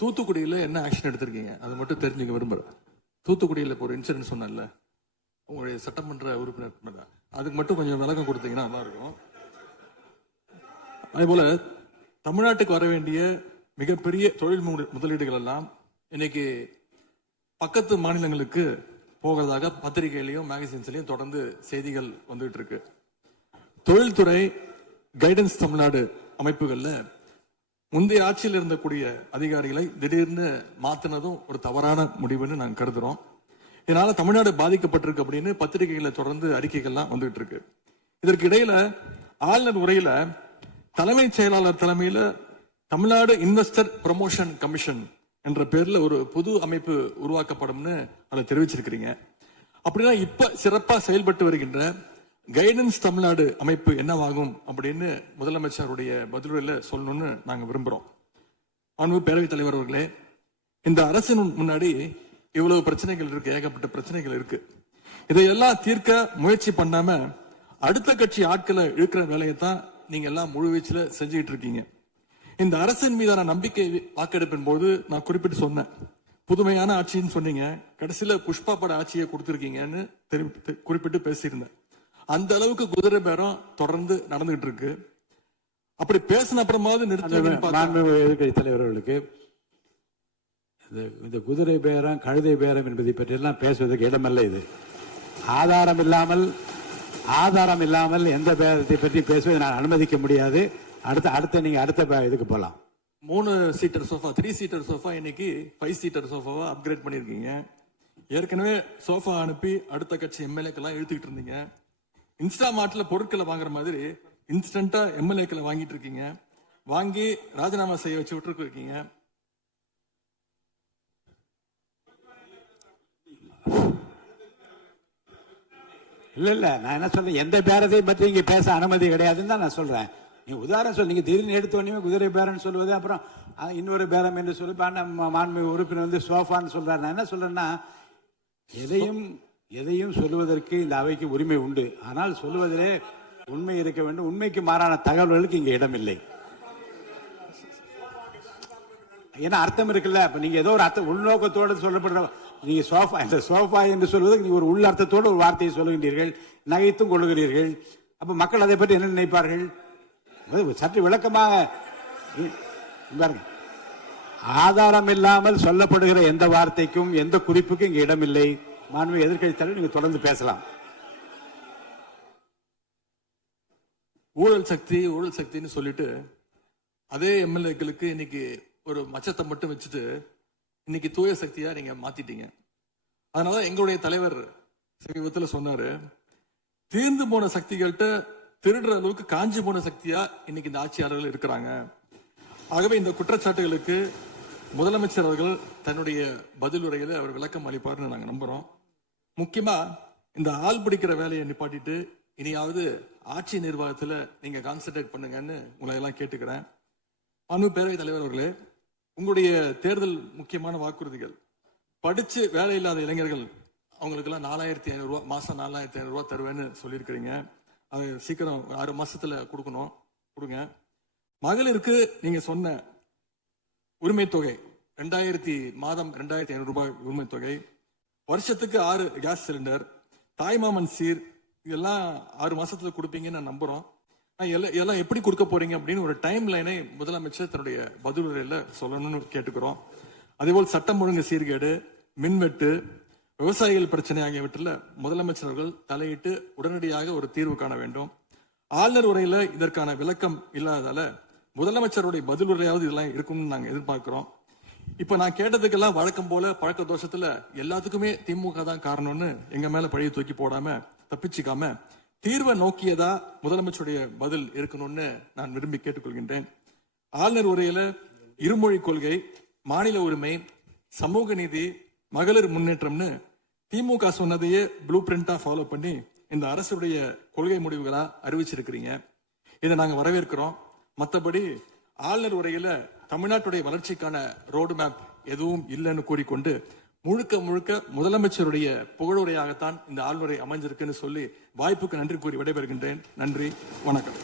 தூத்துக்குடியில் என்ன ஆக்ஷன் எடுத்திருக்கீங்க அது மட்டும் தெரிஞ்சுக்க விரும்புகிறேன். தூத்துக்குடியில் இப்போ ஒரு இன்சிடென்ட் சொன்னேன்ல, உங்களுடைய சட்டமன்ற உறுப்பினர், அதுக்கு மட்டும் கொஞ்சம் விளக்கம் கொடுத்தீங்கன்னா நல்லா இருக்கும். அதே போல தமிழ்நாட்டுக்கு வர வேண்டிய மிகப்பெரிய தொழில் முதலீடுகள் எல்லாம் இன்னைக்கு பக்கத்து மாநிலங்களுக்கு போகிறதாக பத்திரிகையிலையும் மேகசின்ஸ்லையும் தொடர்ந்து செய்திகள் வந்துட்டு இருக்கு. தொழில்துறை கைடன்ஸ் தமிழ்நாடு அமைப்புகள்ல முந்தைய ஆட்சியில் இருந்தக்கூடிய அதிகாரிகளை திடீர்னு மாத்தினதும் ஒரு தவறான முடிவுன்னு நாங்கள் கருதுறோம். இதனால தமிழ்நாடு பாதிக்கப்பட்டிருக்கு அப்படின்னு பத்திரிகைகளை தொடர்ந்து அறிக்கைகள்லாம் வந்துட்டு இருக்கு. இதற்கு இடையில ஆளுநர் உரையில தலைமைச் செயலாளர் தலைமையில தமிழ்நாடு இன்வெஸ்டர் ப்ரமோஷன் கமிஷன் என்ற பேர்ல ஒரு புது அமைப்பு உருவாக்கப்படும்னு அதை தெரிவிச்சிருக்கிறீங்க. அப்படின்னா இப்ப சிறப்பா செயல்பட்டு வருகின்ற கைடன்ஸ் தமிழ்நாடு அமைப்பு என்னவாகும் அப்படின்னு முதலமைச்சருடைய பதிலுரையில சொல்லணும்னு நாங்க விரும்புறோம். மாண்புமிகு பேரவைத் தலைவர் அவர்களே, இந்த அரசின் முன்னாடி இவ்வளவு பிரச்சனைகள் இருக்கு, ஏகப்பட்ட பிரச்சனைகள் இருக்கு. இதையெல்லாம் தீர்க்க முயற்சி பண்ணாம அடுத்த கட்சி ஆட்களை இழுக்கிற வேலையை தான் நீங்க எல்லாம் முழுவீச்சில் செஞ்சுட்டு இருக்கீங்க. இந்த அரசின் மீதான நம்பிக்கை வாக்கெடுப்பின் போது நான் குறிப்பிட்டு சொன்னேன், புதுமையான ஆட்சின்னு சொன்னீங்க, கடைசியில புஷ்பா பட ஆட்சியை கொடுத்திருக்கீங்கன்னு குறிப்பிட்டு பேசியிருந்தேன். அந்த அளவுக்கு குதிரை பேரம் தொடர்ந்து நடந்துகிட்டு இருக்கு. அப்படி பேசின அப்புறமாவது எதிர்கட்சி தலைவர்களுக்கு இந்த குதிரை பேரம் கழுதை பேரம் என்பதை பற்றி எல்லாம் பேசுவதற்கு இடமல்ல. இது ஆதாரம் இல்லாமல் எந்த பேரத்தை பற்றி பேசுவதை நான் அனுமதிக்க முடியாது. அடுத்த நீங்க அடுத்த இதுக்கு போலாம். 3 சீட்டர் சோஃபா 3 சீட்டர் சோஃபா இன்னைக்கு 5 சீட்டர் சோஃபாவா அப்கிரேட் பண்ணிருக்கீங்க. ஏற்கனவே சோஃபா அனுப்பி அடுத்த கட்சி எம்எல்ஏக்கெல்லாம் இழுத்துக்கிட்டு இருந்தீங்க. இன்ஸ்டா மார்ட்ல பொருட்களை வாங்குற மாதிரி இன்ஸ்டன்டா எம்எல்ஏக்களை வாங்கிட்டு இருக்கீங்க. வாங்கி ராஜினாமா செய்ய வச்சு விட்டு இருக்கீங்க. இல்ல நான் என்ன சொல்றேன், எந்த பேரத்தையும் பற்றி இங்க பேச அனுமதி கிடையாதுன்னு தான் நான் சொல்றேன். நீங்க உதாரணம் சொல்லி நீங்க திடீர்னு எடுத்தோடனே குதிரை பேரன்னு சொல்லுவது, அப்புறம் இன்னொரு பேரம் என்று சொல்லி மாண்புமிகு உறுப்பினர் வந்து சோஃபான்னு சொல்றாரு. நான் என்ன சொல்றேன்னா, எதையும் சொல்லுவதற்கு இந்த அவைக்கு உரிமை உண்டு. ஆனால் சொல்லுவதிலே உண்மை இருக்க வேண்டும். உண்மைக்கு மாறான தகவல்களுக்கு இங்க இடமில்லை. ஏன்னா அர்த்தம் இருக்குல்ல. இப்ப நீங்க ஏதோ ஒரு அர்த்தம் உள்நோக்கத்தோடு சொல்லப்படுற நீங்க சோஃபா இந்த சோஃபா என்று சொல்வதற்கு நீங்க ஒரு உள்ளர்த்தத்தோடு ஒரு வார்த்தையை சொல்லுகின்றீர்கள், நகைத்தும் கொள்ளுகிறீர்கள். அப்ப மக்கள் அதை பற்றி என்ன நினைப்பார்கள்? சற்று விளக்கமாக பாருங்க. ஆதாரம் இல்லாமல் சொல்லப்படுகிற எந்த வார்த்தைக்கும் எந்த குறிப்புக்கும் இங்க இடமில்லை. மாண்புமிகு எதிர்க்கட்சி தலைவர், நீங்க தொடர்ந்து பேசலாம். ஊழல் சக்தின்னு சொல்லிட்டு அதே எம்எல்ஏக்களுக்கு இன்னைக்கு ஒரு மச்சத்தை மட்டும் வச்சுட்டு இன்னைக்கு தூய சக்தியா நீங்க மாத்திட்டீங்க. அதனால எங்களுடைய தலைவர் சமீபத்தில் சொன்னாரு, தீர்ந்து போன சக்திகள்கிட்ட திருடுற அளவுக்கு காஞ்சி போன சக்தியா இன்னைக்கு இந்த ஆட்சியாளர்கள் இருக்கிறாங்க. ஆகவே இந்த குற்றச்சாட்டுகளுக்கு முதலமைச்சர் அவர்கள் தன்னுடைய பதில் உரையில அவர் விளக்கம் அளிப்பார்னு நாங்க நம்புறோம். முக்கியமா இந்த ஆள் பிடிக்கிற வேலையை நிப்பாட்டிட்டு இனியாவது ஆட்சி நிர்வாகத்துல நீங்க கான்சென்ட்ரேட் பண்ணுங்கன்னு உங்களை எல்லாம் கேட்டுக்கிறேன். மாண்புமிகு பேரவைத் தலைவர் அவர்களே, உங்களுடைய தேர்தல் முக்கியமான வாக்குறுதிகள், படிச்சு வேலை இல்லாத இளைஞர்கள் அவங்களுக்கு எல்லாம் 4500 ரூபாய் மாசம் 4500 ரூபாய் தருவேன்னு சொல்லியிருக்கிறீங்க. அது சீக்கிரம் 6 மாசத்துல கொடுங்க. மகளிருக்கு நீங்க சொன்ன உரிமை தொகை 2500 ரூபாய் உரிமை தொகை, வருஷத்துக்கு 6 கேஸ் சிலிண்டர், தாய்மாமன் சீர், இதெல்லாம் 6 மாசத்துல கொடுப்பீங்கன்னு நான் நம்புறோம். எல்லாம் எப்படி கொடுக்க போறீங்க அப்படின்னு ஒரு டைம் லைனை முதலமைச்சர் தன்னுடைய பதிலுரையில சொல்லணும்னு கேட்டுக்கிறோம். அதேபோல் சட்டம் ஒழுங்கு சீர்கேடு, மின்வெட்டு, விவசாயிகள் பிரச்சனை ஆகியவற்றில் முதலமைச்சர்கள் தலையிட்டு உடனடியாக ஒரு தீர்வு காண வேண்டும். ஆளுநர் உரையில இதற்கான விளக்கம் இல்லாததால முதலமைச்சருடைய பதிலுரையாவது இதெல்லாம் இருக்கும்னு நாங்க எதிர்பார்க்கிறோம். இப்ப நான் கேட்டதுக்கெல்லாம் வழக்கம் போல பழக்க தோஷத்துல எல்லாத்துக்குமே திமுக தான் காரணம்னு எங்க மேல பழிய தூக்கி போடாம தப்பிச்சுக்காம தீர்வை நோக்கியதா முதலமைச்சருடைய பதில் இருக்கணும்னு நான் விரும்பி கேட்டுக்கொள்கின்றேன். ஆளுநர் உரையில இருமொழி கொள்கை, மாநில உரிமை, சமூக நீதி, மகளிர் முன்னேற்றம்னு திமுக சொன்னதையே ப்ளூ பிரிண்டா ஃபாலோ பண்ணி இந்த அரசுடைய கொள்கை முடிவுகளா அறிவிச்சிருக்கிறீங்க. இதை நாங்க வரவேற்கிறோம். மற்றபடி ஆளுநர் உரையில தமிழ்நாட்டுடைய வளர்ச்சிக்கான ரோடு மேப் எதுவும் இல்லைன்னு கூறிக்கொண்டு முழுக்க முதலமைச்சருடைய புகழுரையாகத்தான் இந்த ஆளுநரை அமைஞ்சிருக்குன்னு சொல்லி வாய்ப்புக்கு நன்றி கூறி விடைபெறுகின்றேன். நன்றி, வணக்கம்.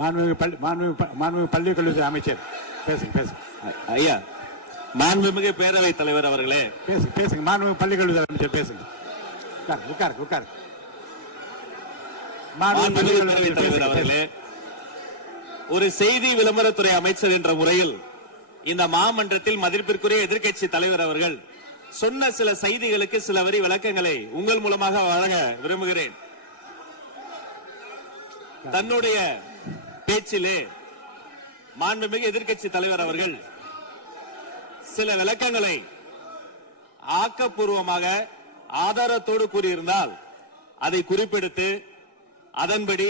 மாண்புமிகு பள்ளி கல்வித்துறை அமைச்சர் பேசுங்க. ஐயா, மாண்புமிகு பேரவைத் தலைவர் அவர்களே, பேசுங்க பேசுங்க. மாண்புமிகு பள்ளிக்கல்வித்துறை அமைச்சர் பேசுங்க. உட்காருங்க உட்காருங்க உட்காருங்க. மாண்புமிகு பேரவைத் தலைவர் அவர்களே, ஒரு செய்தி விளம்பரத்துறை அமைச்சர் என்ற முறையில் இந்த மாமன்றத்தில் மதிப்பிற்குரிய எதிர்க்கட்சி தலைவர் அவர்கள் சொன்ன சில செய்திகளுக்கு சில வரி விளக்கங்களை உங்கள் மூலமாக வழங்க விரும்புகிறேன். தன்னுடைய பேச்சிலே மாண்புமிகு எதிர்க்கட்சி தலைவர் அவர்கள் சில விளக்கங்களை ஆக்கப்பூர்வமாக ஆதாரத்தோடு கூறியிருந்தால் அதை குறிப்பெடுத்து அதன்படி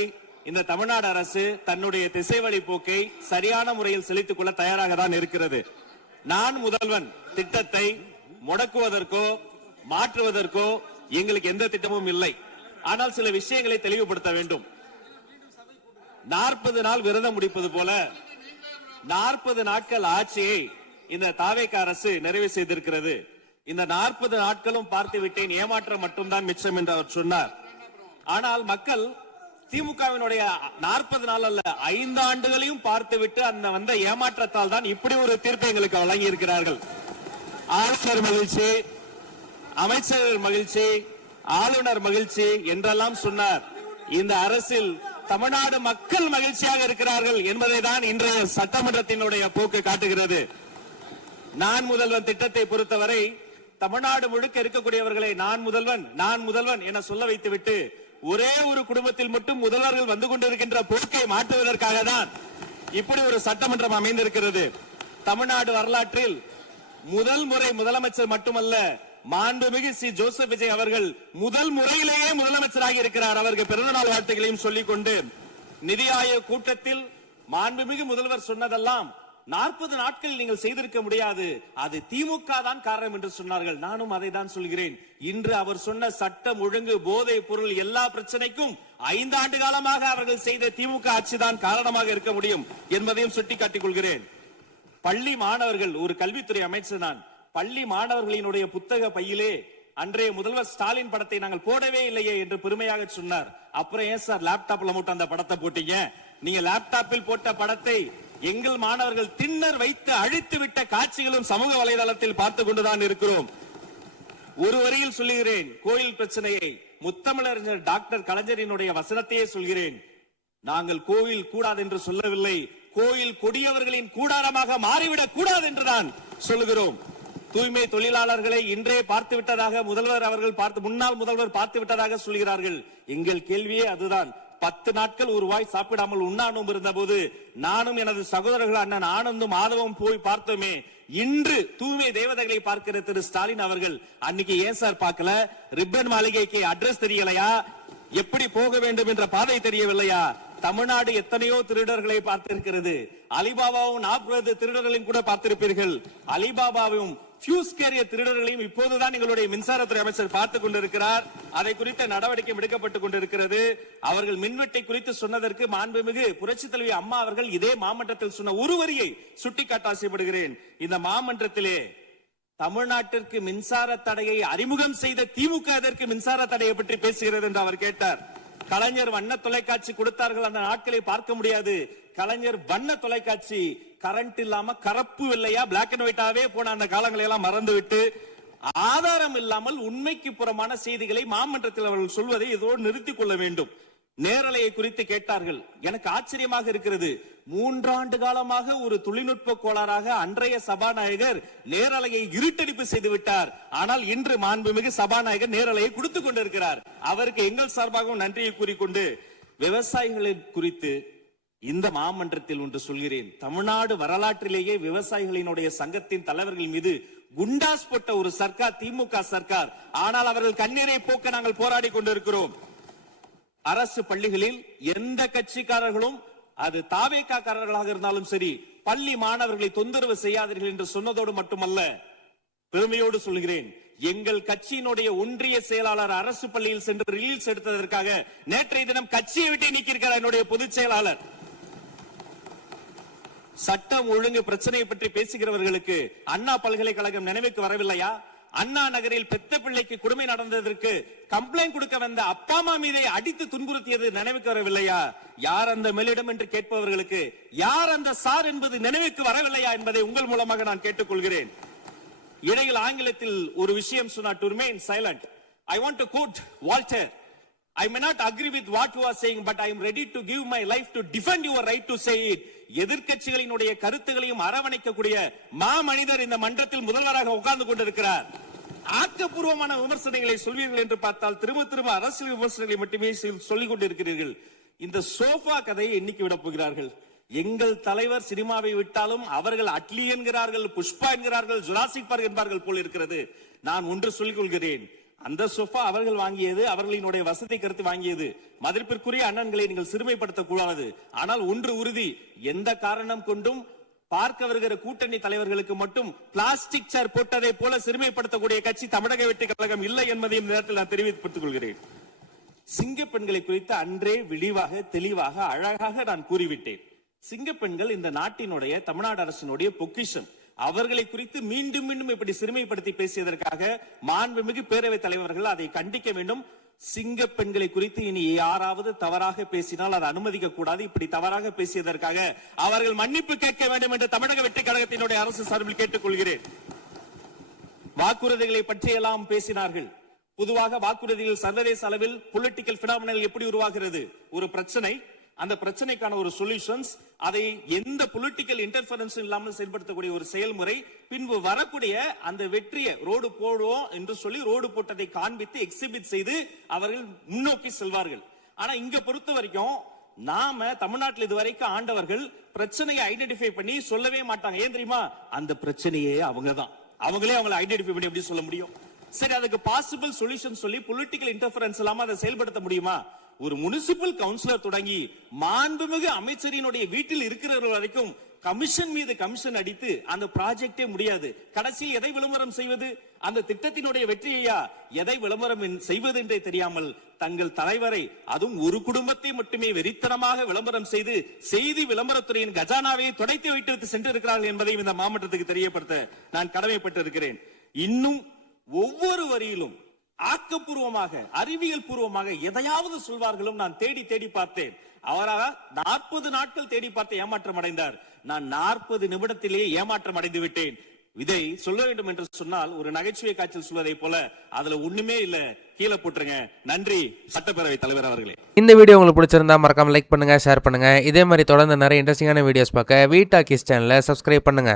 இந்த தமிழ்நாடு அரசு தன்னுடைய திசைவழி போக்கை சரியான முறையில் செலுத்திக் கொள்ள தயாராக தான் இருக்கிறது. நான் முதல்வன் திட்டத்தை முடக்குவதற்கோ மாற்றுவதற்கோ எங்களுக்கு எந்த திட்டமும் இல்லை. ஆனால் சில விஷயங்களை தெளிவுபடுத்த வேண்டும். 40 நாள் விரதம் முடிப்பது போல 40 நாட்கள் ஆட்சியை இந்த தாவேக அரசு நிறைவு செய்திருக்கிறது. இந்த 40 நாட்களும் பார்த்து விட்டேன், ஏமாற்றம் மட்டும்தான் மிச்சம் என்று அவர் சொன்னார். ஆனால் மக்கள் திமுகவினுடைய 40 நாள் அல்ல 5 ஆண்டுகளையும் பார்த்துவிட்டு அந்த வந்த ஏமாற்றத்தால் தான் இப்படி ஒரு தீர்ப்பை எங்களுக்கு வழங்கி இருக்கிறார்கள். ஆளுநர் மகிழ்ச்சி, அமைச்சர்கள் மகிழ்ச்சி, ஆளுநர் மகிழ்ச்சி என்றெல்லாம் சொன்னார். இந்த அரசில் தமிழ்நாடு மக்கள் மகிழ்ச்சியாக இருக்கிறார்கள் என்பதை தான் இன்றைய சட்டமன்றத்தினுடைய போக்கு காட்டுகிறது. நான் முதல்வன் திட்டத்தை பொறுத்தவரை தமிழ்நாடு முழுக்க இருக்கக்கூடியவர்களை நான் முதல்வன் என சொல்ல வைத்துவிட்டு ஒரே ஒரு குடும்பத்தில் மட்டும் முதல்வர்கள் வந்து கொண்டிருக்கின்ற போக்கை மாற்றுவதற்காக தான் இப்படி ஒரு சட்டமன்றம் அமைந்திருக்கிறது. தமிழ்நாடு வரலாற்றில் முதல் முறை முதலமைச்சர் மட்டுமல்ல, மாண்புமிகு சி ஜோசப் விஜய் அவர்கள் முதல் முறையிலேயே முதலமைச்சராக இருக்கிறார். அவருக்கு பிறந்தநாள் வாழ்த்துக்களையும் சொல்லிக் கொண்டு, நிதி ஆயோக் கூட்டத்தில் மாண்புமிகு முதல்வர் சொன்னதெல்லாம் 40 நாட்கள் நீங்கள் செய்திருக்க முடியாது, அது திமுக தான் காரணம் என்று சொன்னார்கள். நானும் அதை தான் சொல்கிறேன். இன்று அவர் சொன்ன சட்டம் ஒழுங்கு, போதை பொருள் எல்லா பிரச்சனைக்கும் 5 ஆண்டு காலமாக அவர்கள் செய்த திமுக ஆட்சிதான் காரணமாக இருக்க முடியும் என்பதையும் சுட்டிக்காட்டிக் கொள்கிறேன். பள்ளி மாணவர்கள், ஒரு கல்வித்துறை அமைச்சர் நான், பள்ளி மாணவர்களினுடைய புத்தக பையிலே அன்றைய முதல்வர் ஸ்டாலின் படத்தை நாங்கள் போடவே இல்லையே என்று பெருமையாக சொன்னார். அப்புறம் ஏன் சார் லேப்டாப்ல மட்டும் அந்த படத்தை போட்டீங்க? நீங்க லேப்டாப்பில் போட்ட படத்தை எங்கள் மாணவர்கள் திண்ணர் வைத்து அழித்து விட்ட காட்சிகளும் சமூக வலைதளத்தில் பார்த்து கொண்டுதான் இருக்கிறோம். ஒரு வரியில் சொல்லுகிறேன், கோயில் பிரச்சனையை முத்தமிழறிஞர் டாக்டர் கலைஞரினுடைய வசனத்தையே சொல்கிறேன். நாங்கள் கோயில் கூடாது என்று சொல்லவில்லை, கோயில் கொடியவர்களின் கூடாரமாக மாறிவிடக் கூடாது என்றுதான் சொல்லுகிறோம். தூய்மை தொழிலாளர்களை இன்றே பார்த்து விட்டதாக முன்னாள் முதல்வர் பார்த்து விட்டதாக சொல்கிறார்கள். எங்கள் கேள்வியே அதுதான். 10 நாட்கள் ஒரு வாய் சாப்பிடாமல் உண்ணானும் இருந்த போது நானும் எனது சகோதரர்கள் அண்ணன் ஆனந்தும் மாதவம் போய் பார்த்தோமே. இன்று தூய்மை தேவதைகளை பார்க்கிற திரு ஸ்டாலின் அவர்கள் அன்னைக்கு ஏன் சார் பார்க்கல? ரிப்பன் மாளிகைக்கு அட்ரஸ் தெரியலையா? எப்படி போக வேண்டும் என்ற பாதை தெரியவில்லையா? தமிழ்நாடு எத்தனையோ திருடர்களை பார்த்திருக்கிறது. அலிபாபாவும் 40 திருடர்களையும் கூட பார்த்திருப்பீர்கள். அலிபாபாவும் பியூஸ் கேரியர் திருடர்களையும் இப்போதுதான் எங்களுடைய மின்சாரத்துறை அமைச்சர் பார்த்துக் கொண்டிருக்கிறார். அதை குறித்த நடவடிக்கை எடுக்கப்பட்டுக் கொண்டிருக்கிறது. அவர்கள் மின்வெட்டை குறித்து சொன்னதற்கு மாண்புமிகு புரட்சித் தலைவி அம்மா அவர்கள் இதே மாமன்றத்தில் சொன்ன ஒரு வரியை சுட்டிக்காட்ட ஆசைப்படுகிறேன். இந்த மாமன்றத்திலே தமிழ்நாட்டிற்கு மின்சார தடையை அறிமுகம் செய்த திமுக அதற்கு மின்சார தடையை பற்றி பேசுகிறது என்று அவர் கேட்டார். கலைஞர் வண்ண தொலைக்காட்சி கொடுத்தார்கள், அந்த நாட்களை பார்க்க முடியாது. கலைஞர் வண்ண தொலைக்காட்சி கரண்ட் இல்லாம கரப்பு இல்லையா பிளாக் அண்ட் ஒயிட்டாவே போன அந்த காலங்களை எல்லாம் மறந்துவிட்டு ஆதாரம் இல்லாமல் உண்மைக்கு புறமான செய்திகளை மாமன்றத்தில் அவர்கள் சொல்வதை இதோடு நிறுத்திக் கொள்ள வேண்டும். நேரலையை குறித்து கேட்டார்கள். எனக்கு ஆச்சரியமாக இருக்கிறது. 3 ஆண்டு காலமாக ஒரு தொழில்நுட்ப கோளாறாக அன்றைய சபாநாயகர் நேரலையை இருட்டடிப்பு செய்து விட்டார். ஆனால் இன்று மாண்புமிகு சபாநாயகர் நேரலையை கொடுத்துக் கொண்டிருக்கிறார். அவருக்கு எங்கள் சார்பாகவும் நன்றியை கூறிக்கொண்டு, விவசாயிகளை குறித்து இந்த மாமன்றத்தில் ஒன்று சொல்கிறேன். தமிழ்நாடு வரலாற்றிலேயே விவசாயிகளினுடைய சங்கத்தின் தலைவர்கள் மீது குண்டாஸ் போட்ட ஒரு சர்க்கார் திமுக சர்க்கார். ஆனால் அவர்கள் கண்ணீரை போக்க நாங்கள் போராடி கொண்டிருக்கிறோம். அரசு பள்ளிகளில் எந்த கட்சிக்காரர்களும், அது தாவேகாரர்களாக இருந்தாலும் சரி, பள்ளி மாணவர்களை தொந்தரவு செய்யாதீர்கள் என்று சொன்னதோடு மட்டுமல்ல, பெருமையோடு சொல்கிறேன், எங்கள் கட்சியினுடைய ஒன்றிய செயலாளர் அரசு பள்ளியில் சென்று ரிலீஸ் எடுத்ததற்காக நேற்றைய தினம் கட்சியை விட்டு நீக்கியிருக்கிறார் என்னுடைய பொதுச் செயலாளர். சட்டம் ஒழுங்கு பிரச்சனையை பற்றி பேசுகிறவர்களுக்கு அண்ணா பல்கலைக்கழகம் நினைவுக்கு வரவில்லையா? அண்ணா நகரில் பெத்த பிள்ளைக்கு கொடுமை நடந்ததற்கு கம்ப்ளைண்ட் கொடுக்க வந்த அப்பா அம்மா மீதை அடித்து துன்புறுத்தியது நினைவுக்கு வரவில்லையா? யார் அந்த மேலிடம் என்று கேட்பவர்களுக்கு யார் அந்த சார் என்பது நினைவுக்கு வரவில்லையா என்பதை உங்கள் மூலமாக நான் கேட்டுக்கொள்கிறேன். இடையில் ஆங்கிலத்தில் ஒரு விஷயம் சொன்னார், to remain silent. I want to quote Walter. I may not agree with what you are saying, but I am ready to give my life to defend your right to say it. எதிர்க்கட்சிகளினுடைய கருத்துகளையும் அரவணைக்கக்கூடிய மாமனிதர் இந்த மன்றத்தில் முதல்வராக உட்கார்ந்து கொண்டிருக்கிறார். ஆக்கப்பூர்வமான விமர்சனங்களை சொல்வீர்கள் என்று பார்த்தால் திரும்ப திரும்ப அரசியல் விமர்சனங்களை மட்டுமே சொல்லிக் கொண்டிருக்கிறீர்கள். இந்த சோஃபா கதையை என்னைக்கு விட போகிறார்கள்? எங்கள் தலைவர் சினிமாவை விட்டாலும் அவர்கள் அட்லி என்கிறார்கள், புஷ்பா என்கிறார்கள், ஜுராசிக் பார்க் என்பார்கள் போல் இருக்கிறது. நான் ஒன்று சொல்லிக் கொள்கிறேன், அந்த சோஃபா அவர்கள் வாங்கியது, அவர்களினுடைய வசதி கருத்து வாங்கியது. மதிப்பிற்குரிய அண்ணன்களை நீங்கள் சிறுமைப்படுத்தக் கூடாது. ஆனால் ஒன்று உறுதி, எந்த காரணம் கொண்டும் பார்க்க வருகிற கூட்டணி தலைவர்களுக்கு மட்டும் பிளாஸ்டிக் சேர் போட்டதை போல சிறுமைப்படுத்தக்கூடிய கட்சி தமிழக வெற்றி கழகம் இல்லை என்பதையும் இந்த நேரத்தில் நான் தெரிவித்துக் கொள்கிறேன். சிங்க பெண்களை குறித்து அன்றே விரிவாக தெளிவாக அழகாக நான் கூறிவிட்டேன். சிங்க பெண்கள் இந்த நாட்டினுடைய தமிழ்நாடு அரசினுடைய பொக்கிஷம். அவர்களை குறித்து மீண்டும் மீண்டும் இப்படி சிறுமைப்படுத்தி பேசியதற்காக மாண்புமிகு பேரவைத் தலைவர்கள் அதை கண்டிக்க வேண்டும். சிங்க பெண்களை குறித்து இனி யாராவது தவறாக பேசினால் அதை அனுமதிக்க கூடாது. இப்படி தவறாக பேசியதற்காக அவர்கள் மன்னிப்பு கேட்க வேண்டும் என்று தமிழக வெற்றி கழகத்தினுடைய அரசு சார்பில் கேட்டுக் கொள்கிறேன். வாக்குறுதிகளை பற்றியெல்லாம் பேசினார்கள். பொதுவாக வாக்குறுதிகள் சர்வதேச அளவில் பொலிட்டிக்கல் பினாமினல் எப்படி உருவாகிறது? ஒரு பிரச்சனை, அந்த பிரச்சனைக்கான ஒரு சொல்யூஷன்ஸ், அதை எந்த பொலிட்டிக்கல் இன்டர்ஃபரன்ஸ் இல்லாமல் செயல்படுத்தக்கூடிய ஒரு செயல்முறை, பின்பு வரக்கூடிய அந்த வெற்றியை ரோடு போடுவோம் என்று சொல்லி ரோடு போட்டதை காண்பித்து எக்ஸிபிட் செய்து அவர்கள் முன்னோக்கி செல்வார்கள். ஆனா இங்க பொறுத்த வரைக்கும் நாம தமிழ்நாட்டில் இதுவரைக்கும் ஆண்டவர்கள் பிரச்சனையை ஐடென்டிஃபை பண்ணி சொல்லவே மாட்டாங்க. ஏன் தெரியுமா? அந்த பிரச்சனையே அவங்கதான், அவங்களே அவங்களை ஐடென்டிஃபை பண்ணி எப்படி சொல்ல முடியும்? சரி, அதுக்கு பாசிபிள் சொல்யூஷன் சொல்லி பொலிட்டிக்கல் இன்டர்ஃபரன்ஸ் இல்லாம அதை செயல்படுத்த முடியுமா? ஒரு முனிசிபல் கவுன்சிலர் தொடங்கி மாண்புமிகு அமைச்சரினுடைய வீட்டில் இருக்கிறவர்கள் வரைக்கும் கமிஷன் மீது கமிஷன் அடித்து அந்த ப்ராஜெக்டே முடியாது. கடைசியில் எதை விளம்பரம் செய்வது? அந்த திட்டத்தினுடைய வெற்றியையா எதை விளம்பரம் செய்வது என்றே தெரியாமல் தங்கள் தலைவரை, அதுவும் ஒரு குடும்பத்தை மட்டுமே வெறித்தனமாக விளம்பரம் செய்து செய்தி விளம்பரத்துறையின் கஜானாவை துடைத்து வைத்து சென்றிருக்கிறார்கள் என்பதையும் இந்த மாவட்டத்துக்கு தெரியப்படுத்த நான் கடமைப்பட்டிருக்கிறேன். இன்னும் ஒவ்வொரு வரியிலும் ஆக்கப்பூர்வமாக அறிவியல் பூர்வமாக எதையாவது சொல்வார்களும் நான் தேடி தேடி பார்த்தேன். அவராக 40 நாட்கள் தேடி பார்த்து ஏமாற்றம் அடைந்தார். நான் 40 நிமிடத்திலேயே ஏமாற்றம் அடைந்து விட்டேன். இதை சொல்ல வேண்டும் என்று சொன்னால் ஒரு நகைச்சுவை காட்சியில் சொல்வதை போல அதுல ஒண்ணுமே இல்ல, கீழே போட்டுருங்க. நன்றி சட்டப்பேரவை தலைவர் அவர்களே. இந்த வீடியோ உங்களுக்கு பிடிச்சிருந்தா மறக்காம லைக் பண்ணுங்க, ஷேர் பண்ணுங்க. இதே மாதிரி தொடர்ந்து நிறைய இன்ட்ரெஸ்டிங்கான வீடியோஸ் பார்க்க வீ டாக்கீஸ் சேனலை சப்ஸ்கிரைப் பண்ணுங்க.